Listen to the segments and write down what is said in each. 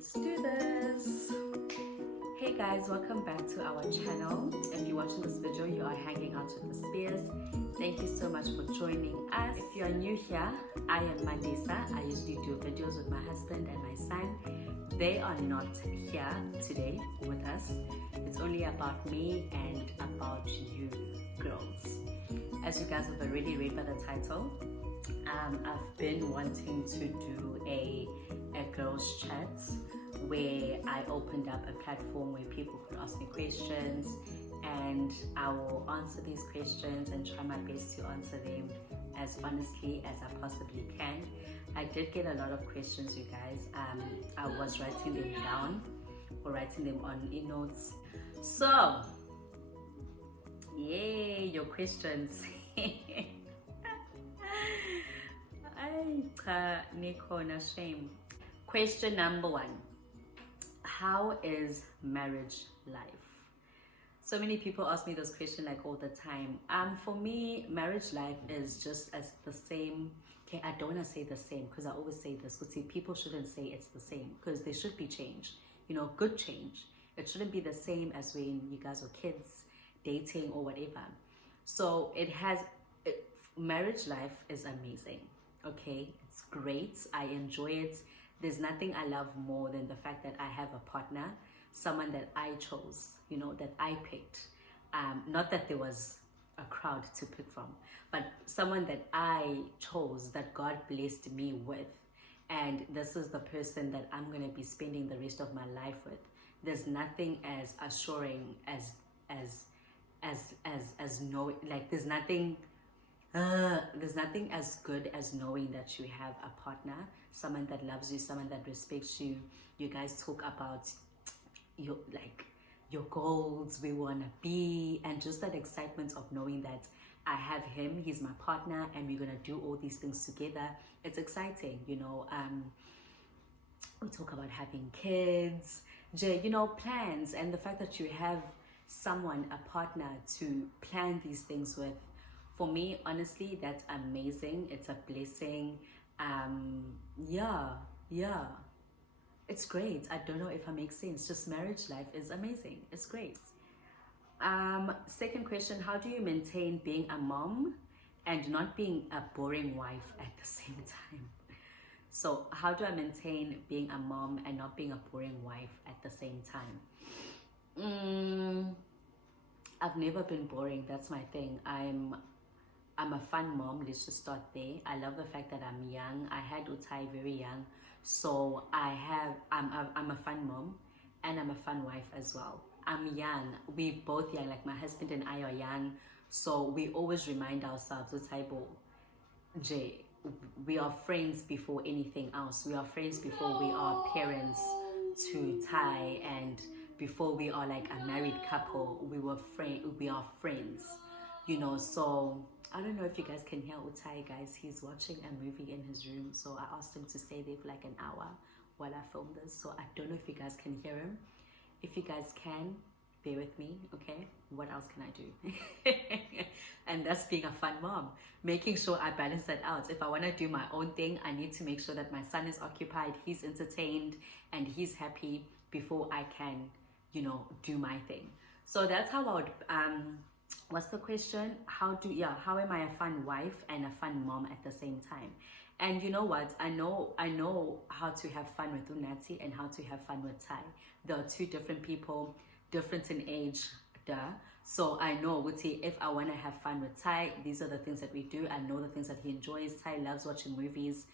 Let's do this. Hey guys, welcome back to our channel. If you're watching this video, you are hanging out with the Spears. Thank you so much for joining us. If you're new here, I am Mandisa. I usually do videos with my husband and my son. They are not here today with us. It's only about me and about you girls. As you guys have already read by the title, I've been wanting to do a girls chat where I opened up a platform where people could ask me questions and I will answer these questions and try my best to answer them as honestly as I possibly can. I did get a lot of questions, you guys. I was writing them down or writing them on e-notes. So, yay, your questions. Shame. Question number 1. How is marriage life? So many people ask me this question like all the time. For me, marriage life is just as the same. Okay, I don't want to say the same because I always say this. But see, people shouldn't say it's the same because there should be change. You know, good change. It shouldn't be the same as when you guys were kids, dating or whatever. So marriage life is amazing. Okay, it's great. I enjoy it. There's nothing I love more than the fact that I have a partner, someone that I chose, you know, that I picked. Not that there was a crowd to pick from, but someone that I chose, that God blessed me with. And this is the person that I'm going to be spending the rest of my life with. There's nothing as assuring as knowing, like there's nothing as good as knowing that you have a partner, someone that loves you, someone that respects you. You guys talk about your goals, where we want to be, and just that excitement of knowing that I have him, he's my partner, and we're gonna do all these things together. It's exciting, you know. We talk about having kids, you know, plans, and the fact that you have someone, a partner to plan these things with. For me, honestly, that's amazing. It's a blessing. Yeah. It's great. I don't know if I make sense. Just marriage life is amazing. It's great. Second question, how do you maintain being a mom and not being a boring wife at the same time? So how do I maintain being a mom and not being a boring wife at the same time? I've never been boring. That's my thing. I'm a fun mom. Let's just start there. I love the fact that I'm young. I had Utai very young, so I'm a fun mom and I'm a fun wife as well. I'm young. We both young. Like my husband and I are young, so we always remind ourselves, Utaibo, Jay, we are friends before anything else. We are friends before we are parents to Tai, and before we are like a married couple. We are friends, you know. So I don't know if you guys can hear Utai, guys. He's watching a movie in his room, so I asked him to stay there for like an hour while I film this. So I don't know if you guys can hear him. If you guys can, bear with me, okay? What else can I do? And that's being a fun mom, making sure I balance that out. If I want to do my own thing, I need to make sure that my son is occupied, he's entertained, and he's happy before I can, you know, do my thing. So that's how I would what's the question? How am I a fun wife and a fun mom at the same time? And you know what? I know how to have fun with Unati and how to have fun with Tai. They are two different people, different in age, So I know, if I want to have fun with Tai, these are the things that we do. I know the things that he enjoys. Tai loves watching movies.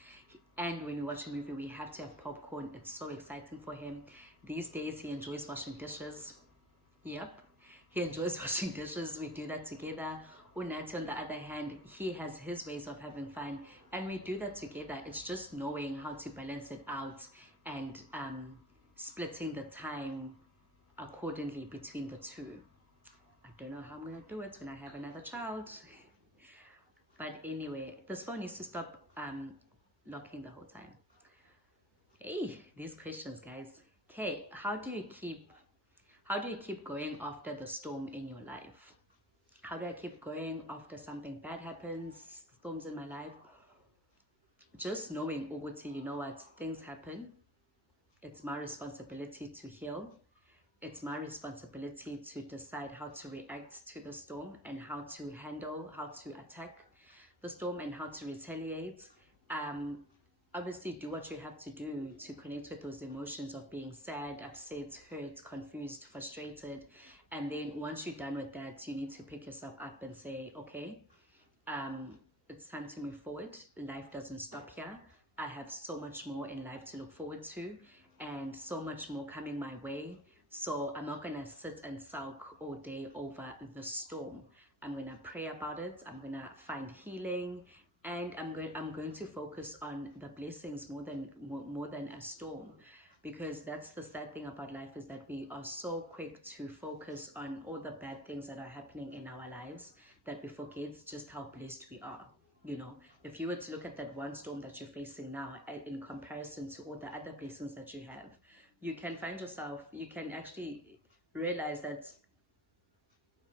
And when we watch a movie, we have to have popcorn. It's so exciting for him. These days, he enjoys washing dishes. Yep. He enjoys washing dishes. We do that together. Unati, on the other hand, he has his ways of having fun, and we do that together. It's just knowing how to balance it out and splitting the time accordingly between the two. I don't know how I'm going to do it when I have another child. But anyway, this phone needs to stop locking the whole time. Hey, these questions, guys. Okay, how do you keep going after the storm in your life? How do I keep going after something bad happens, storms in my life? Just knowing, Uguti, you know what, things happen. It's my responsibility to heal. It's my responsibility to decide how to react to the storm and how to handle, how to attack the storm and how to retaliate. Obviously do what you have to do to connect with those emotions of being sad, upset, hurt, confused, frustrated. And then once you're done with that, you need to pick yourself up and say, okay, it's time to move forward. Life doesn't stop here. I have so much more in life to look forward to and so much more coming my way. So I'm not gonna sit and sulk all day over the storm. I'm gonna pray about it. I'm gonna find healing, and I'm going to focus on the blessings more than a storm, because that's the sad thing about life, is that we are so quick to focus on all the bad things that are happening in our lives that we forget just how blessed we are. You know, if you were to look at that one storm that you're facing now in comparison to all the other blessings that you have, you can find yourself, you can actually realize that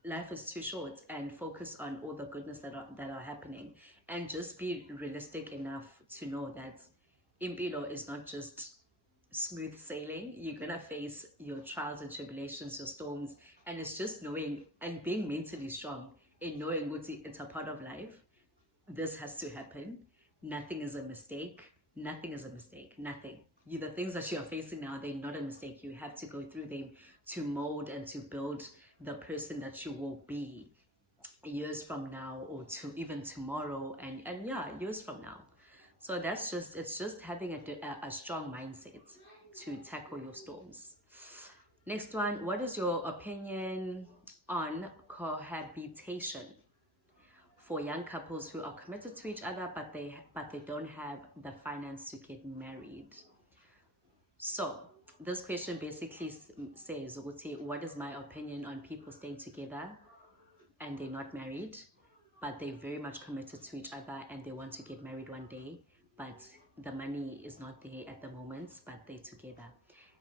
life is too short, and focus on all the goodness that are happening, and just be realistic enough to know that impilo is not just smooth sailing. You're gonna face your trials and tribulations, your storms, and it's just knowing and being mentally strong in knowing it's a part of life. This has to happen. Nothing is a mistake. Nothing is a mistake. Nothing. The things that you are facing now, they're not a mistake. You have to go through them to mold and to build the person that you will be years from now, or to even tomorrow, and yeah, years from now. So it's just having a strong mindset to tackle your storms. Next one, what is your opinion on cohabitation for young couples who are committed to each other but they don't have the finance to get married? So this question basically says, what is my opinion on people staying together and they're not married, but they're very much committed to each other and they want to get married one day, but the money is not there at the moment, but they're together.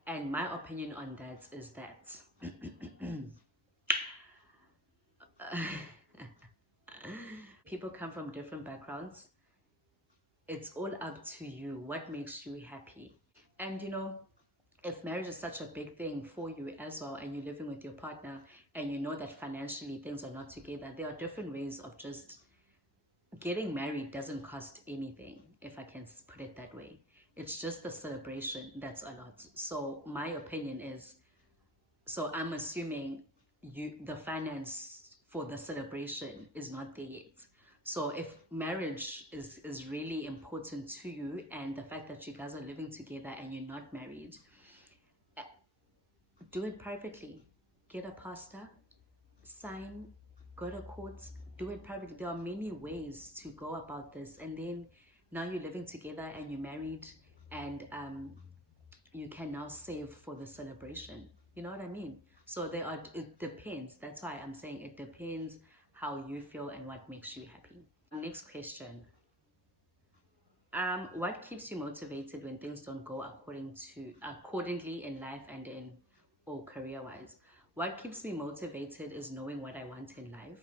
And my opinion on that is that people come from different backgrounds. It's all up to you what makes you happy. And you know, if marriage is such a big thing for you as well, and you're living with your partner and you know that financially things are not together, there are different ways of just getting married. Doesn't cost anything, if I can put it that way. It's just the celebration that's a lot. So my opinion is, so I'm assuming the finance for the celebration is not there yet. So if marriage is really important to you, and the fact that you guys are living together and you're not married, do it privately. Get a pastor, sign, go to court, do it privately. There are many ways to go about this. And then now you're living together and you're married, and you can now save for the celebration. You know what I mean? So it depends. That's why I'm saying it depends how you feel and what makes you happy. Next question. What keeps you motivated when things don't go accordingly in life and or career-wise? What keeps me motivated is knowing what I want in life.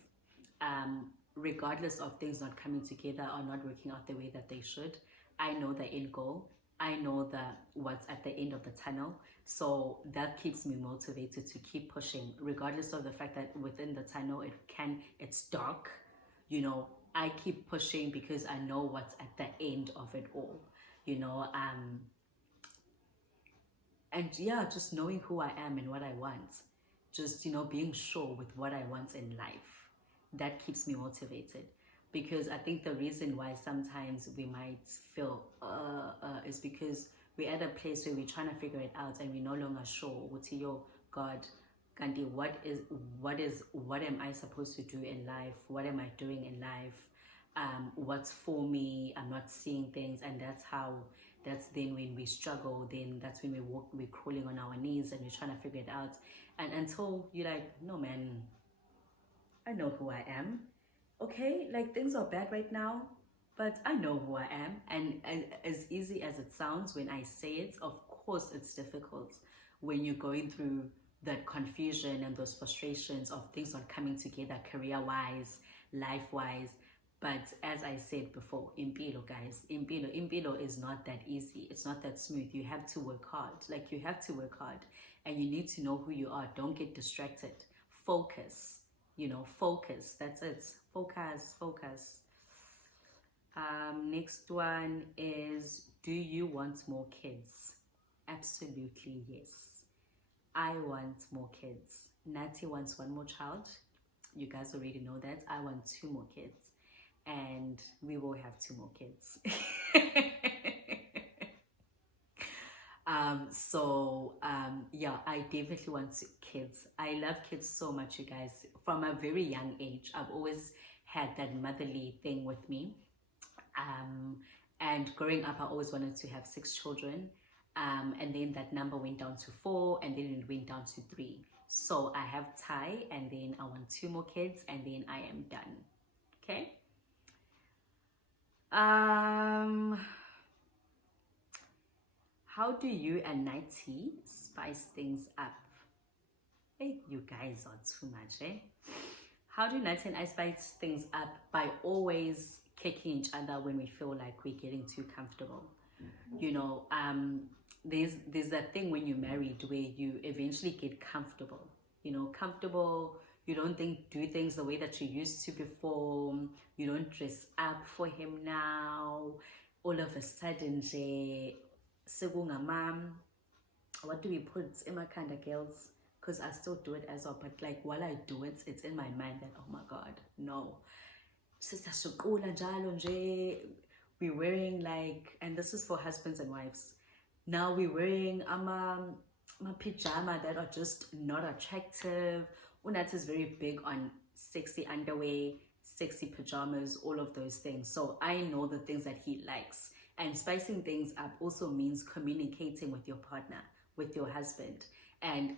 Regardless of things not coming together or not working out the way that they should, I know the end goal. I know what's at the end of the tunnel. So that keeps me motivated to keep pushing, regardless of the fact that within the tunnel it's dark. You know, I keep pushing because I know what's at the end of it all. You know, and yeah, just knowing who I am and what I want. Just, you know, being sure with what I want in life. That keeps me motivated. Because I think the reason why sometimes we might feel is because we're at a place where we're trying to figure it out and we're no longer sure. Yo, God, Gandhi, what am I supposed to do in life? What am I doing in life? What's for me? I'm not seeing things, and that's then when we struggle. Then that's when we're crawling on our knees and we're trying to figure it out. And until you're like, no man, I know who I am. Okay, like things are bad right now, but I know who I am. And as easy as it sounds when I say it, of course it's difficult when you're going through that confusion and those frustrations of things not coming together career-wise, life-wise. But as I said before, impilo, guys, impilo is not that easy. It's not that smooth. You have to work hard. Like, you have to work hard, and you need to know who you are. Don't get distracted. Focus, focus. That's it. Focus, focus. Next one is, do you want more kids? Absolutely yes. I want more kids. Nati wants one more child. You guys already know that. I want 2 more kids, and we will have 2 more kids. Yeah, I definitely want kids. I love kids so much, you guys. From a very young age, I've always had that motherly thing with me. And growing up, I always wanted to have 6 children. And then that number went down to 4, and then it went down to 3. So I have Thai, and then I want 2 more kids, and then I am done. Okay. How do you and Nighty spice things up? Hey, you guys are too much, eh? How do Nighty and I spice things up? By always kicking each other when we feel like we're getting too comfortable. There's that thing when you're married where you eventually get comfortable. Comfortable. You don't do things the way that you used to before. You don't dress up for him now. All of a sudden, what do we put in my kind of girls? Because I still do it as well, but like while I do it, it's in my mind that, oh my God, no. Sister Shukula Jalo nje. We're wearing and this is for husbands and wives. Now we're wearing my pajama that are just not attractive. Unat is very big on sexy underwear, sexy pajamas, all of those things. So I know the things that he likes. And spicing things up also means communicating with your partner, with your husband, and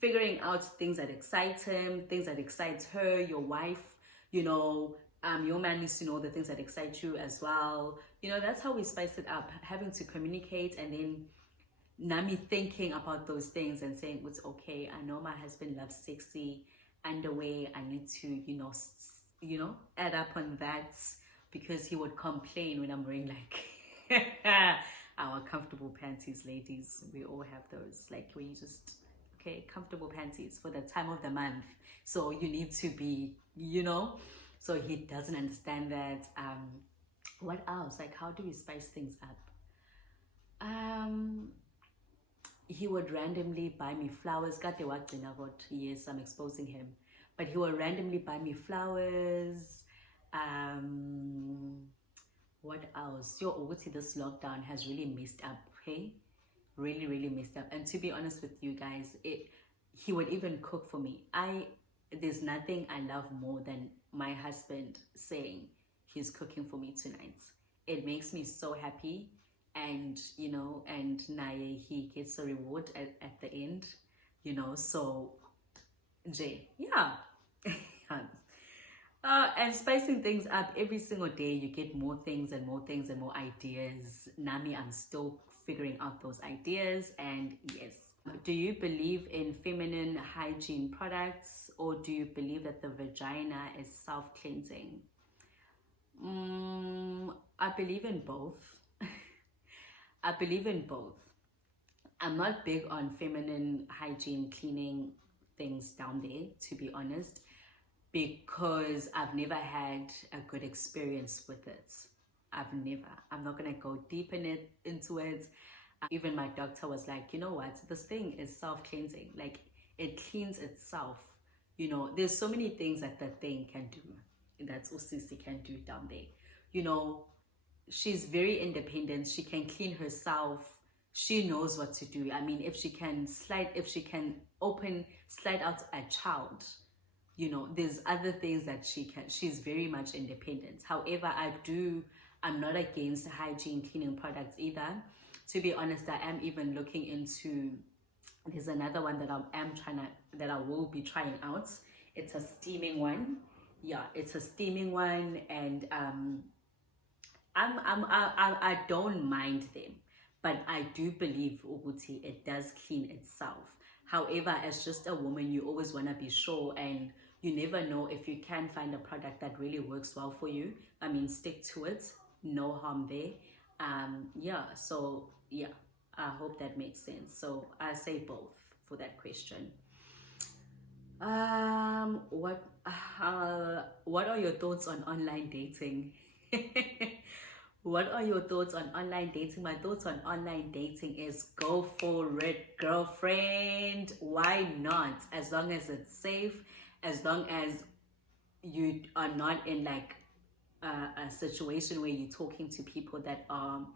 figuring out things that excite him, things that excite her, your wife, your man needs to know the things that excite you as well. That's how we spice it up, having to communicate, and then Nami thinking about those things and saying, it's okay, I know my husband loves sexy underwear, I need to, add up on that, because he would complain when I'm wearing our comfortable panties, ladies. We all have those, where you just, comfortable panties for the time of the month. So you need to be, so he doesn't understand that. What else? How do we spice things up? He would randomly buy me flowers. Yes, I'm exposing him. But he would randomly buy me flowers. What else? This lockdown has really messed up, hey? Really, really messed up. And to be honest with you guys, he would even cook for me. There's nothing I love more than my husband saying he's cooking for me tonight. It makes me so happy. And, and Naye, he gets a reward at the end, so, yeah. And spicing things up every single day, you get more things and more things and more ideas. Nami, I'm still figuring out those ideas. And yes, do you believe in feminine hygiene products, or do you believe that the vagina is self-cleansing? I believe in both. I believe in both. I'm not big on feminine hygiene cleaning things down there, to be honest, because I've never had a good experience with it. I'm not gonna go deep into it. Even my doctor was like, you know what, this thing is self-cleansing. It cleans itself. There's so many things that thing can do, that Usisi can do down there. She's very independent. She can clean herself. She knows what to do. I mean, if she can slide out a child, there's other things that she can. She's very much independent. However, I'm not against hygiene cleaning products either. To be honest, I am even looking into, there's another one that I will be trying out. It's a steaming one. Yeah, it's a steaming one, and I don't mind them, but I do believe Uguti, it does clean itself. However, as just a woman, you always want to be sure, and You never know if you can find a product that really works well for you. I mean, stick to it, no harm there. Yeah, so yeah, I hope that makes sense. So I say both for that question. What are your thoughts on online dating? What are your thoughts on online dating? My thoughts on online dating is go for it, girlfriend. Why not? As long as it's safe, as long as you are not in like a situation where you're talking to people that are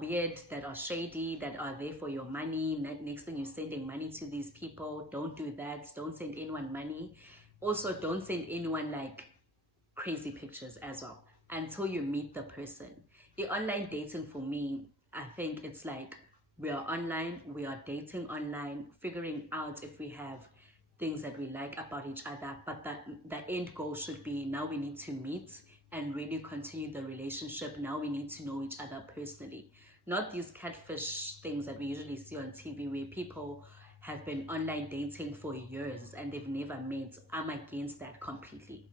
weird, that are shady, that are there for your money. Next thing, you're sending money to these people. Don't do that. Don't send anyone money. Also, don't send anyone like crazy pictures as well until you meet the person. The online dating, for me, I think it's like we are online, we are dating online, figuring out if we have things that we like about each other, but the end goal should be, now we need to meet and really continue the relationship. Now we need to know each other personally, not these catfish things that we usually see on TV where people have been online dating for years and they've never met. I'm against that completely,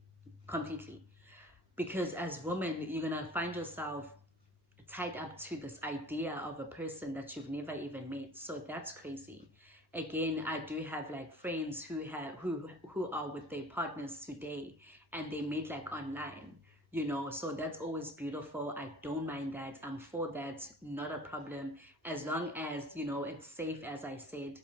because as women, you're gonna find yourself tied up to this idea of a person that you've never even met. So that's crazy. Again, I do have like friends who are with their partners today and they meet like online, you know, so that's always beautiful. I don't mind that. I'm for that, not a problem, as long as, you know, it's safe, as I said.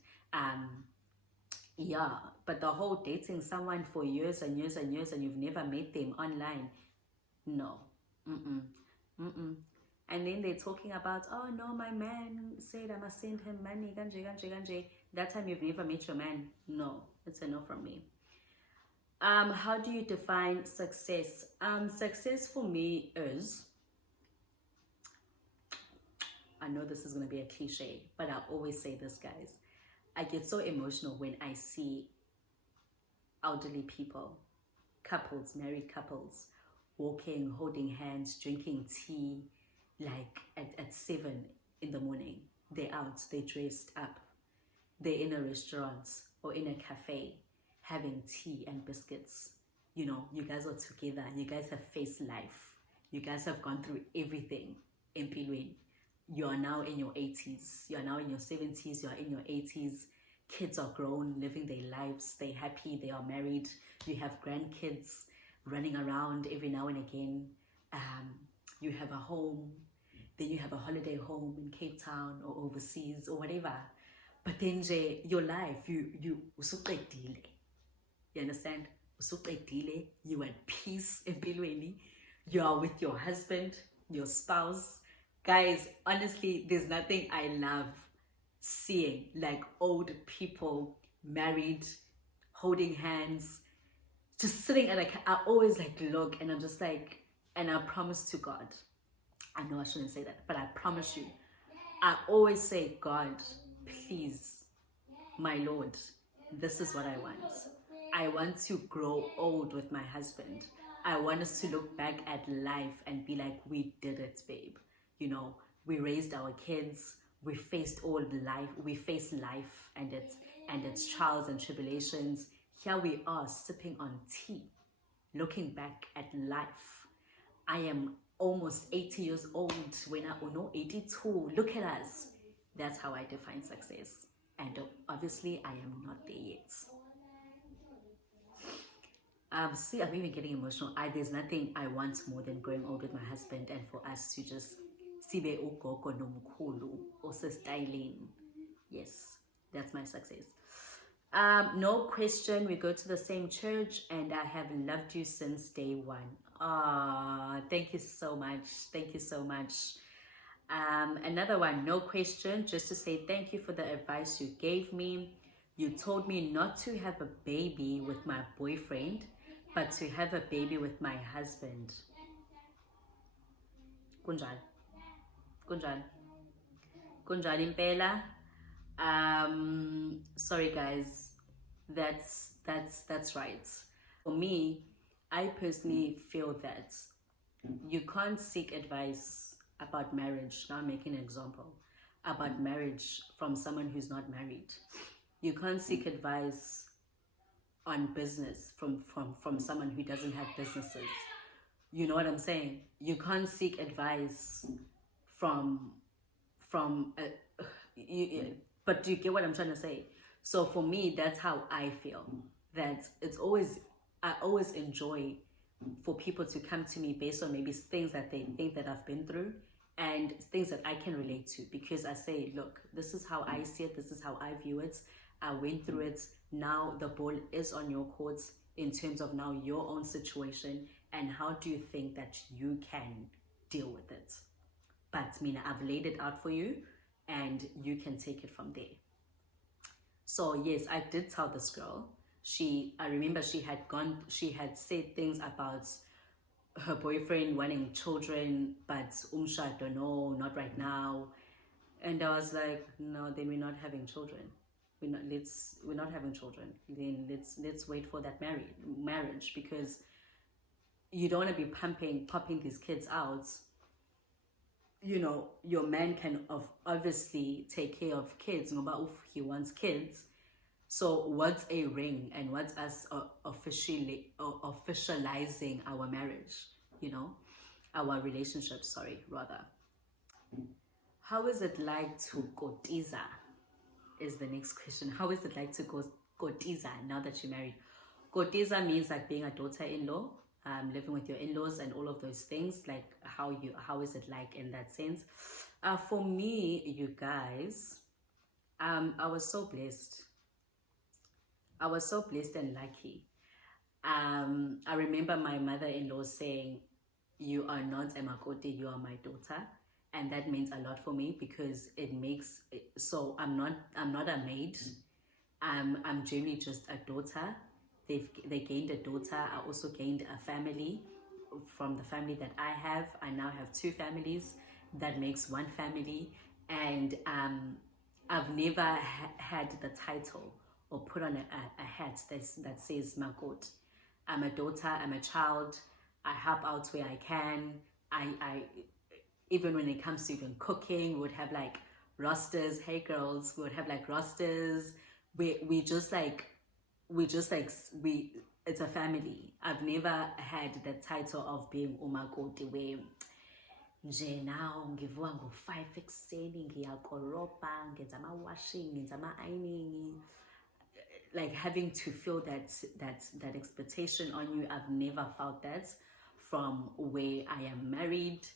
Yeah, but the whole dating someone for years and years and years and you've never met them online, no. And then they're talking about, oh no, my man said I must send him money, ganje, ganje, ganje. That time you've never met your man. No, it's a no from me. How do you define success? Success for me is, I know this is going to be a cliche, but I always say this, guys. I get so emotional when I see elderly people, couples, married couples, walking, holding hands, drinking tea, like at 7 in the morning. They're out, they're dressed up, they're in a restaurant or in a cafe having tea and biscuits. You know, you guys are together, you guys have faced life, you guys have gone through everything in Pilwen. You are now in your 80s, you are now in your 70s, you are in your 80s. Kids are grown, living their lives, they're happy, they are married, you have grandkids running around every now and again. You have a home, then you have a holiday home in Cape Town or overseas or whatever. But then your life, you usuqedile. You understand? Usuqedile, you are at peace empilweni. You are with your husband, your spouse. Guys, honestly, there's nothing I love seeing like old people married, holding hands, just sitting at I always like look and I'm just like, and I promise to God, I know I shouldn't say that, but I promise you, I always say, God, please, my Lord, this is what I want. I want to grow old with my husband. I want us to look back at life and be like, we did it, babe. You know, we raised our kids, we faced all life, we faced life and its trials and tribulations. Here we are sipping on tea, looking back at life. I am almost 80 years old when I, oh no, 82. Look at us. That's how I define success. And obviously I am not there yet. See, I'm even getting emotional. There's nothing I want more than growing old with my husband and for us to just sibe ugogo nomkhulu osestyleni. Yes, that's my success. No question, we go to the same church and I have loved you since day one. Thank you so much. Thank you so much. Another one, no question, just to say thank you for the advice you gave me. You told me not to have a baby with my boyfriend, but to have a baby with my husband. Kunjani? Kunjani? Kunjani impela? Sorry guys, that's right. For me, I personally feel that you can't seek advice about marriage. Now I'm making an example about marriage from someone who's not married. You can't seek advice on business from someone who doesn't have businesses. You know what I'm saying? You can't seek advice from but do you get what I'm trying to say? So for me, that's how I feel. That I always enjoy for people to come to me based on maybe things that they think that I've been through and things that I can relate to, because I say, look, this is how I see it, this is how I view it, I went through it, now the ball is on your courts in terms of now your own situation, and how do you think that you can deal with it? But Mina, I've laid it out for you and you can take it from there. So yes, I did tell this girl. I remember she had said things about her boyfriend wanting children, but Umsha, don't know, not right now. And I was like, no, then we're not having children. We're not having children. Then let's wait for that marriage, because you don't want to be popping these kids out. You know, your man can obviously take care of kids. No matter if he wants kids. So what's a ring, and what's us officializing our marriage, you know, our relationship, sorry, rather. How is it like to kotiza is the next question. How is it like to kotiza now that you're married? Kotiza means like being a daughter-in-law, living with your in-laws and all of those things. Like how is it like in that sense? For me, you guys, I was so blessed. I was so blessed and lucky. I remember my mother-in-law saying, you are not a makoti, you are my daughter. And that means a lot for me, because it makes it, so I'm not a maid. I'm generally just a daughter. They gained a daughter. I also gained a family from the family that I have. I now have two families. That makes one family. And I've never had the title or put on a hat that says makot. I'm a daughter, I'm a child, I help out where I can. I even when it comes to even cooking, we would have like rosters. Hey girls, we would have like rosters. It's a family. I've never had the title of being umakoti where nje now ngivuka ngo-5 ekuseni ngiyakoropa, ngenza ama-washing, ngenza ama-ironing, like having to feel that expectation on you. I've never felt that from where I am married.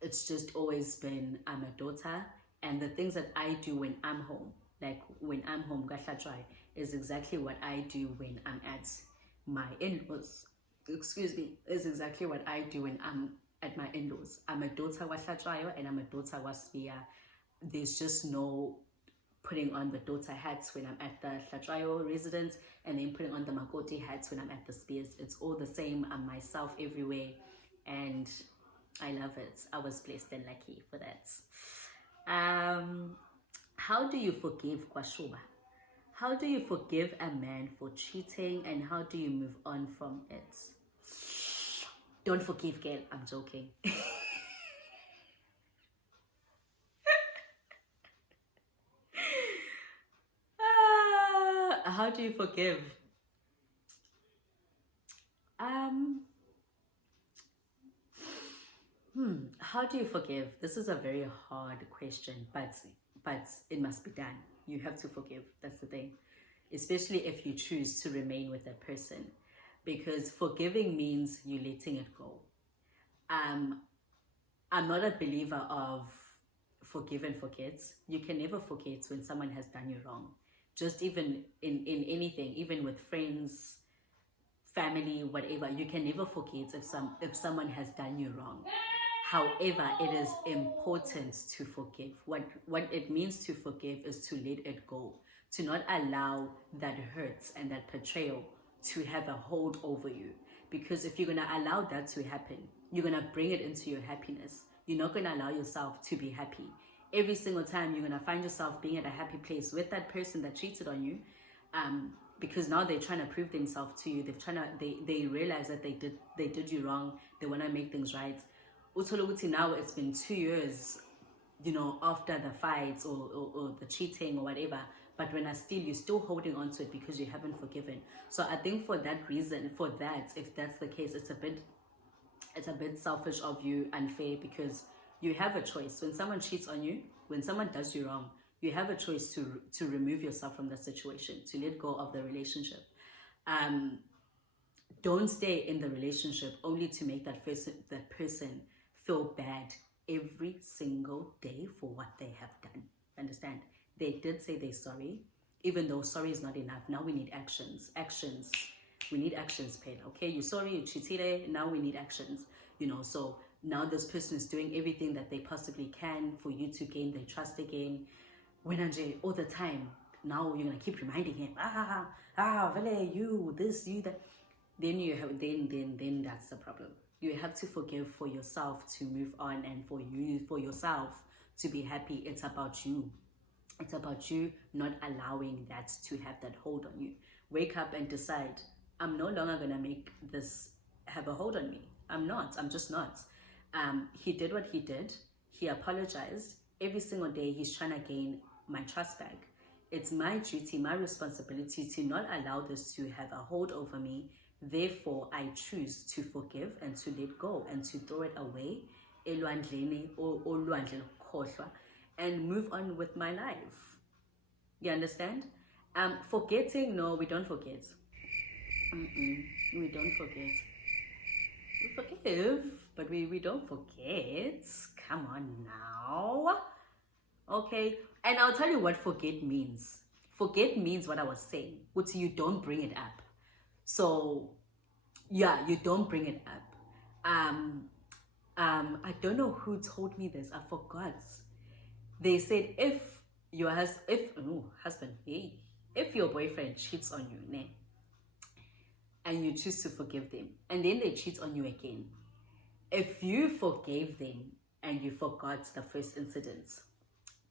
It's just always been, I'm a daughter, and the things that I do when I'm home, like when I'm home, is exactly what I do when I'm at my in-laws. Excuse me, is exactly what I do when I'm at my in-laws. I'm a daughter wa Hlatshwayo and I'm a daughter wa Sibiya. There's just no putting on the daughter hats when I'm at the Hlatshwayo residence, and then putting on the makoti hats when I'm at the Sibiyas. It's all the same. I'm myself everywhere, and I love it. I was blessed and lucky for that. How do you forgive Kwashuba? How do you forgive a man for cheating, and how do you move on from it? Don't forgive, girl. I'm joking. How do you forgive? How do you forgive? This is a very hard question, but it must be done. You have to forgive. That's the thing. Especially if you choose to remain with that person, because forgiving means you letting it go. I'm not a believer of forgive and forget. You can never forget when someone has done you wrong. Just even in anything, even with friends, family, whatever, you can never forget if someone has done you wrong. However, it is important to forgive. What it means to forgive is to let it go, to not allow that hurt and that betrayal to have a hold over you. Because if you're going to allow that to happen, you're going to bring it into your happiness. You're not going to allow yourself to be happy. Every single time you're going to find yourself being at a happy place with that person that cheated on you, because now they're trying to prove themselves to you. They realize that they did you wrong. They want to make things right. Now it's been 2 years, you know, after the fights or the cheating or whatever, but when you're still holding on to it because you haven't forgiven. So I think for that reason, if that's the case, it's a bit selfish of you, unfair, because you have a choice. When someone cheats on you, when someone does you wrong, you have a choice to remove yourself from that situation, to let go of the relationship. Don't stay in the relationship only to make that person feel bad every single day for what they have done. Understand? They did say they're sorry, even though sorry is not enough. Now we need actions. We need actions, Pen. Okay, you're sorry, you cheated. Now we need actions. So now this person is doing everything that they possibly can for you to gain their trust again. When all the time, now you're gonna keep reminding him, Vale, you this, you that. Then that's the problem. You have to forgive for yourself to move on, and for yourself to be happy. It's about you. It's about you not allowing that to have that hold on you. Wake up and decide, I'm no longer gonna make this have a hold on me. I'm just not. He did what he did. He apologized. Every single day he's trying to gain my trust back. It's my duty, my responsibility to not allow this to have a hold over me. Therefore, I choose to forgive and to let go and to throw it away, and move on with my life. You understand? Forgetting, no, we don't forget. We don't forget. We forgive, but we don't forget. Come on now. Okay? And I'll tell you what forget means. Forget means what I was saying, which you don't bring it up. So, yeah, you don't bring it up. I don't know who told me this. I forgot. They said if your boyfriend cheats on you, ne, and you choose to forgive them, and then they cheat on you again, if you forgave them and you forgot the first incident,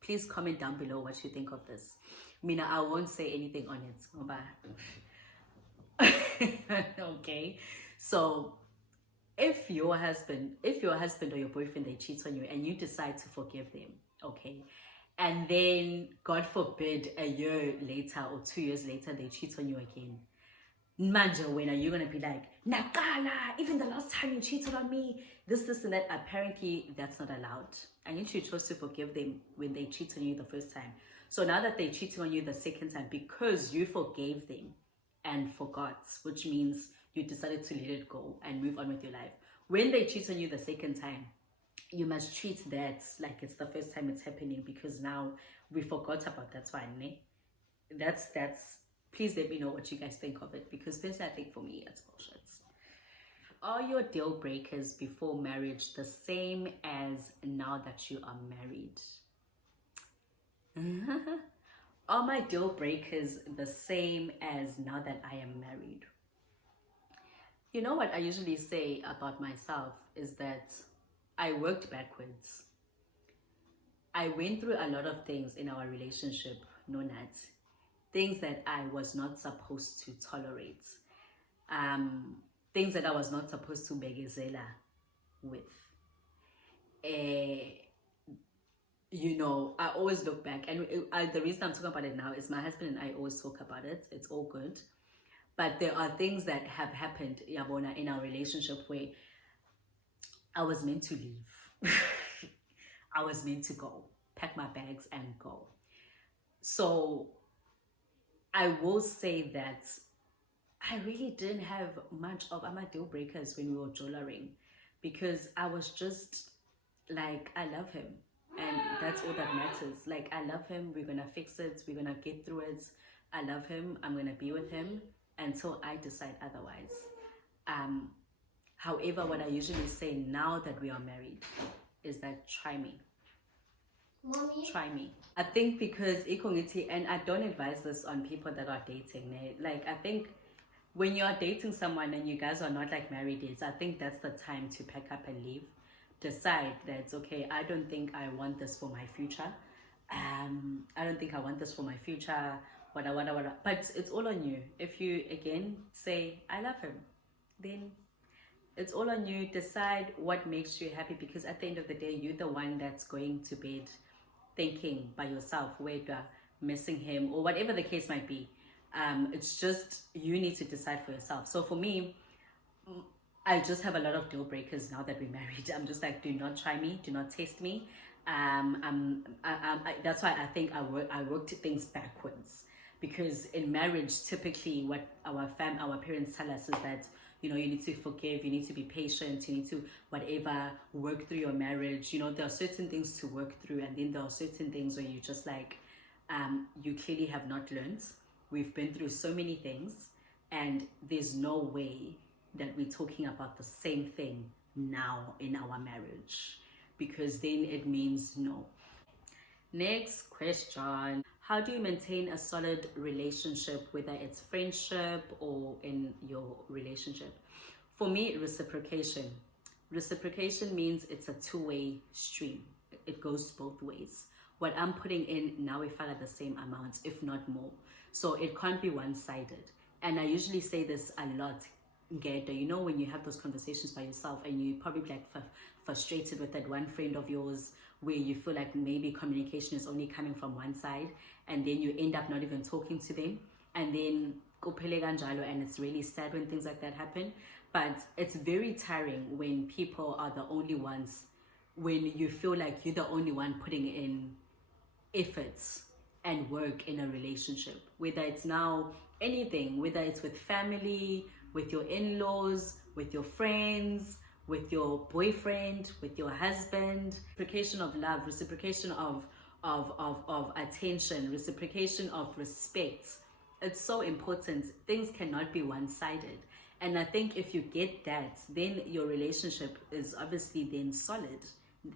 please comment down below what you think of this. Mina, I won't say anything on it. Okay, so if your husband or your boyfriend, they cheat on you and you decide to forgive them, okay, and then God forbid a year later or 2 years later they cheat on you again, manja, when are you gonna be like, Nakala, even the last time you cheated on me, this and that? Apparently that's not allowed. And you chose to forgive them when they cheated on you the first time. So now that they're cheating on you the second time, because you forgave them and forgot, which means you decided to let it go and move on with your life. When they cheat on you the second time, you must treat that like it's the first time it's happening, because now we forgot about that one, ne? That's please let me know what you guys think of it, because personally I think for me it's bullshit. Are your deal breakers before marriage the same as now that you are married? Are my deal breakers the same as now that I am married? You know what I usually say about myself is that I worked backwards. I went through a lot of things in our relationship, things that I was not supposed to tolerate, things that I was not supposed to begezela with. I always look back, and the reason I'm talking about it now is my husband and I always talk about it. It's all good. But there are things that have happened, Yabona, in our relationship where I was meant to leave. I was meant to go, pack my bags and go. So I will say that I really didn't have much of my deal breakers when we were jollering, because I was just like, I love him. And that's all that matters. Like, I love him. We're going to fix it. We're going to get through it. I love him. I'm going to be with him until I decide otherwise. However, what I usually say now that we are married is that try me. Mommy? Try me. I think because ikongiti, and I don't advise this on people that are dating. Like, I think when you are dating someone and you guys are not like married yet, I think that's the time to pack up and leave. Decide that, okay, I don't think I want this for my future. I don't think I want this for my future. Whatever. But it's all on you. If you again say I love him, then it's all on you. Decide what makes you happy, because at the end of the day, you're the one that's going to bed thinking by yourself, wait, missing him, or whatever the case might be. It's just you need to decide for yourself. So for me, I just have a lot of deal breakers now that we're married. I'm just like, do not try me, do not test me. That's why I think I worked things backwards, because in marriage, typically what our parents tell us is that, you know, you need to forgive, you need to be patient, you need to whatever, work through your marriage. You know, there are certain things to work through, and then there are certain things where you just like, you clearly have not learned. We've been through so many things, and there's no way that we're talking about the same thing now in our marriage, because then it means no. Next question. How do you maintain a solid relationship, whether it's friendship or in your relationship? For me, reciprocation. Reciprocation means it's a two-way stream. It goes both ways. What I'm putting in, now we file at the same amount, if not more. So it can't be one-sided. And I usually say this a lot, Geda, you know, when you have those conversations by yourself and you probably like frustrated with that one friend of yours where you feel like maybe communication is only coming from one side, and then you end up not even talking to them, and then and it's really sad when things like that happen. But it's very tiring when people are the only ones, when you feel like you're the only one putting in efforts and work in a relationship, whether it's now anything, whether it's with family, with your in-laws, with your friends, with your boyfriend, with your husband. Reciprocation of love, reciprocation of attention, reciprocation of respect. It's so important. Things cannot be one-sided. And I think if you get that, then your relationship is obviously then solid,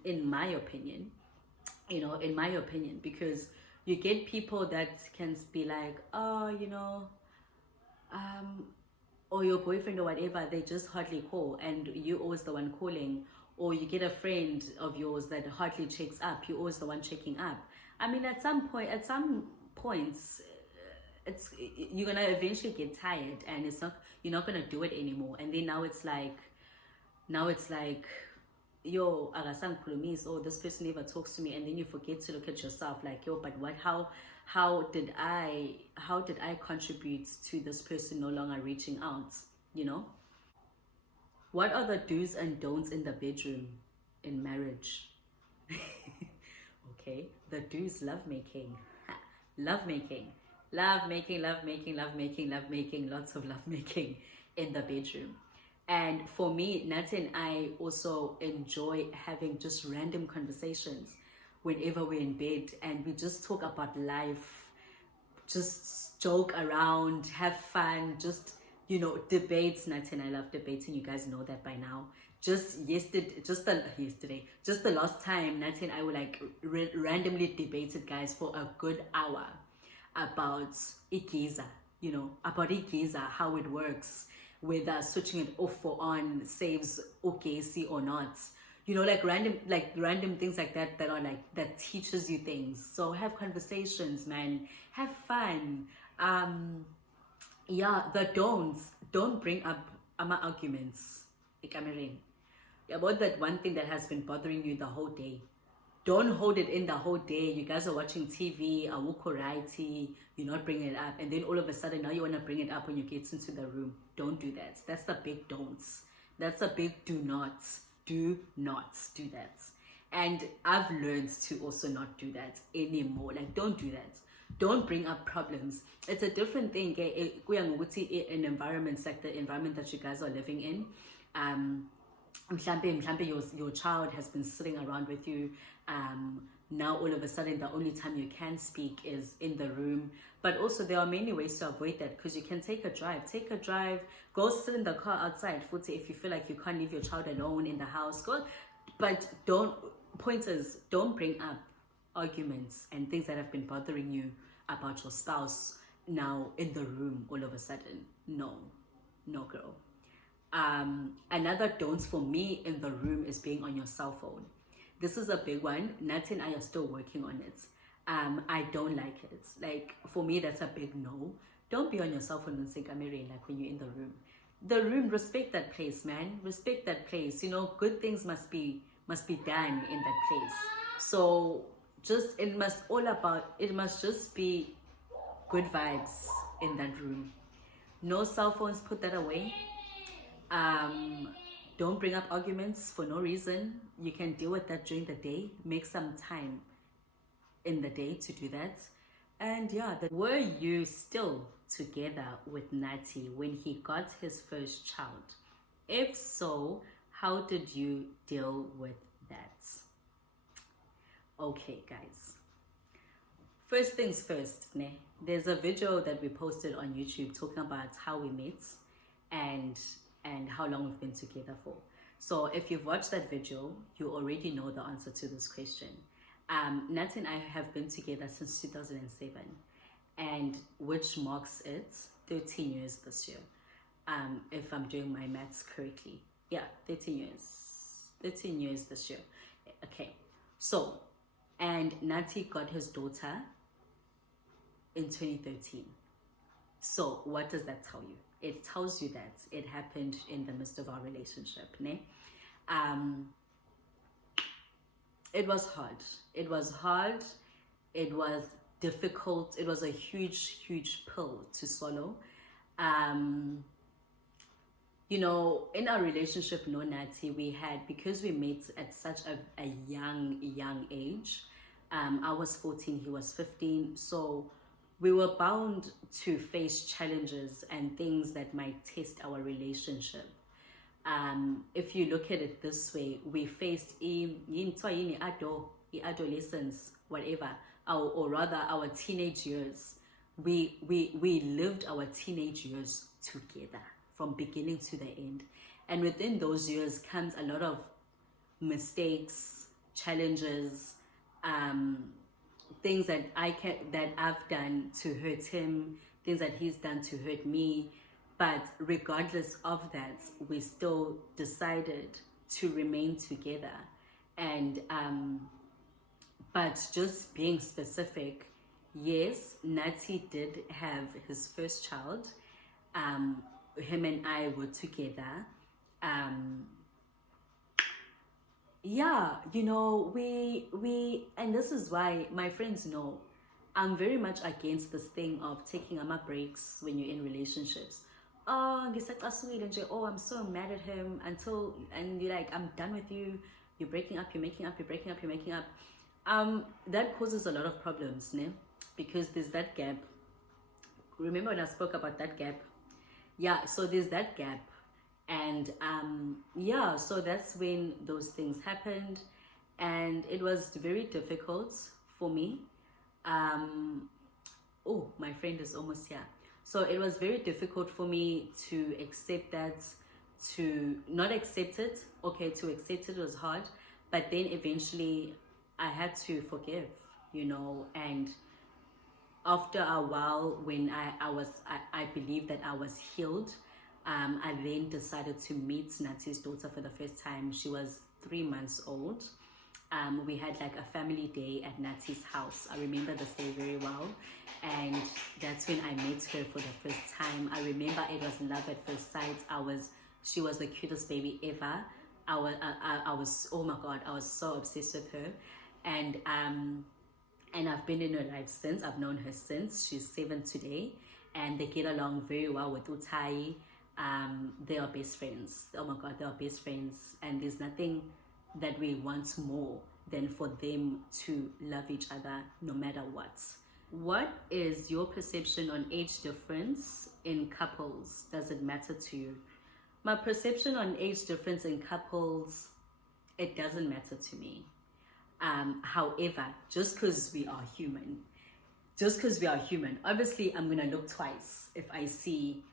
in my opinion. You know, in my opinion, because you get people that can be like, oh, you know, or your boyfriend or whatever, they just hardly call, and you're always the one calling. Or you get a friend of yours that hardly checks up, you're always the one checking up. I mean, at some points, you're gonna eventually get tired, and you're not gonna do it anymore. And then now it's like, yo, or this person never talks to me, and then you forget to look at yourself like, yo, but what, how did I contribute to this person no longer reaching out, you know? What are the do's and don'ts in the bedroom in marriage? Okay, the do's: lovemaking. Lovemaking, lots of lovemaking in the bedroom. And for me, Nat and I also enjoy having just random conversations whenever we're in bed, and we just talk about life, just joke around, have fun, just, you know, debates. Nat and I love debating, you guys know that by now. Just the last time, Nat and I were like randomly debated, guys, for a good hour about Ikiza, you know, about Ikiza, how it works, whether switching it off or on saves OKC or not, you know, like random things like that, that are like, that teaches you things. So have conversations, man, have fun. Yeah, the don'ts: don't bring up arguments, about that one thing that has been bothering you the whole day. Don't hold it in the whole day. You guys are watching TV, you're not bringing it up, and then all of a sudden now you want to bring it up when you get into the room. Don't do that. That's the big don'ts. That's a big do nots. Do not do that. And I've learned to also not do that anymore. Like, don't do that. Don't bring up problems. It's a different thing in environments like the environment that you guys are living in. Your child has been sitting around with you. Now all of a sudden the only time you can speak is in the room. But also there are many ways to avoid that, because you can take a drive, go sit in the car outside. If you feel like you can't leave your child alone in the house, go. But don't bring up arguments and things that have been bothering you about your spouse now in the room all of a sudden. No girl. Another don't for me in the room is being on your cell phone. This is a big one. Nat and I are still working on it. I don't like it. Like, for me, that's a big no. Don't be on your cell phone like when you're in the room. The room, respect that place, man. Respect that place. You know, good things must be done in that place. So it must just be good vibes in that room. No cell phones, put that away. Don't bring up arguments for no reason. You can deal with that during the day. Make some time in the day to do that. And yeah, were you still together with Nati when he got his first child? If so, how did you deal with that? Okay, guys. First things first, ne? There's a video that we posted on YouTube talking about how we met and how long we've been together for. So if you've watched that video, you already know the answer to this question. Nat and I have been together since 2007, and which marks it 13 years this year, if I'm doing my maths correctly. Yeah, 13 years this year. Okay, so, and Nati got his daughter in 2013. So what does that tell you? It tells you that it happened in the midst of our relationship, ne? It was hard. It was hard. It was difficult. It was a huge pill to swallow. You know, in our relationship, no Nati, we had, because we met at such a young age. I was 14, he was 15. So we were bound to face challenges and things that might test our relationship. If you look at it this way, we faced adolescence, whatever, or rather our teenage years. We lived our teenage years together from beginning to the end, and within those years comes a lot of mistakes, challenges, things that I've done to hurt him, things that he's done to hurt me. But regardless of that, we still decided to remain together. And but just being specific, yes, Nati did have his first child. Him and I were together. Yeah, you know, we and this is why my friends know I'm very much against this thing of taking breaks when you're in relationships. Oh, I'm so mad at him and you're like, I'm done with you. You're breaking up, you're making up, you're breaking up, you're making up. That causes a lot of problems, ne? Because there's that gap. Remember when I spoke about that gap? Yeah, so there's that gap. And yeah, so that's when those things happened, and it was very difficult for me. Oh, my friend is almost here. So it was very difficult for me to accept that, to not accept it. Okay, to accept it was hard, but then eventually I had to forgive, you know. And after a while, when I believed that I was healed, I then decided to meet Nati's daughter for the first time. She was 3 months old. We had like a family day at Nati's house. I remember this day very well, and that's when I met her for the first time. I remember it was love at first sight. She was the cutest baby ever. I was, oh my God, I was so obsessed with her, and I've been in her life since. I've known her since. She's 7 today, and they get along very well with Utai. They are best friends. Oh my God, they are best friends, and there's nothing that we want more than for them to love each other no matter what. What is your perception on age difference in couples? Does it matter to you? My perception on age difference in couples, it doesn't matter to me. However, just because we are human, obviously I'm gonna look twice if I see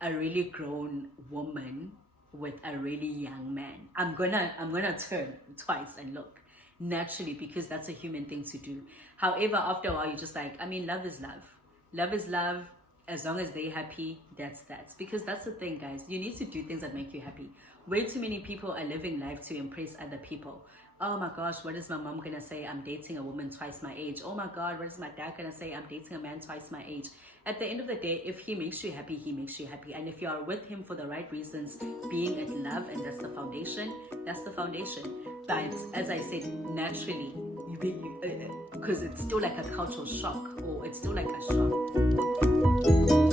a really grown woman with a really young man. I'm gonna turn twice and look, naturally, because that's a human thing to do. However, after a while, you're just like, I mean, love is love. Love is love. As long as they're happy, that's that. Because that's the thing, guys. You need to do things that make you happy. Way too many people are living life to impress other people. Oh my gosh, what is my mom gonna say? I'm dating a woman twice my age. Oh my God, what is my dad gonna say? I'm dating a man twice my age. At the end of the day, if he makes you happy, he makes you happy. And if you are with him for the right reasons, being in love, and that's the foundation, that's the foundation. But as I said, naturally, because it's still like a cultural shock, or it's still like a shock.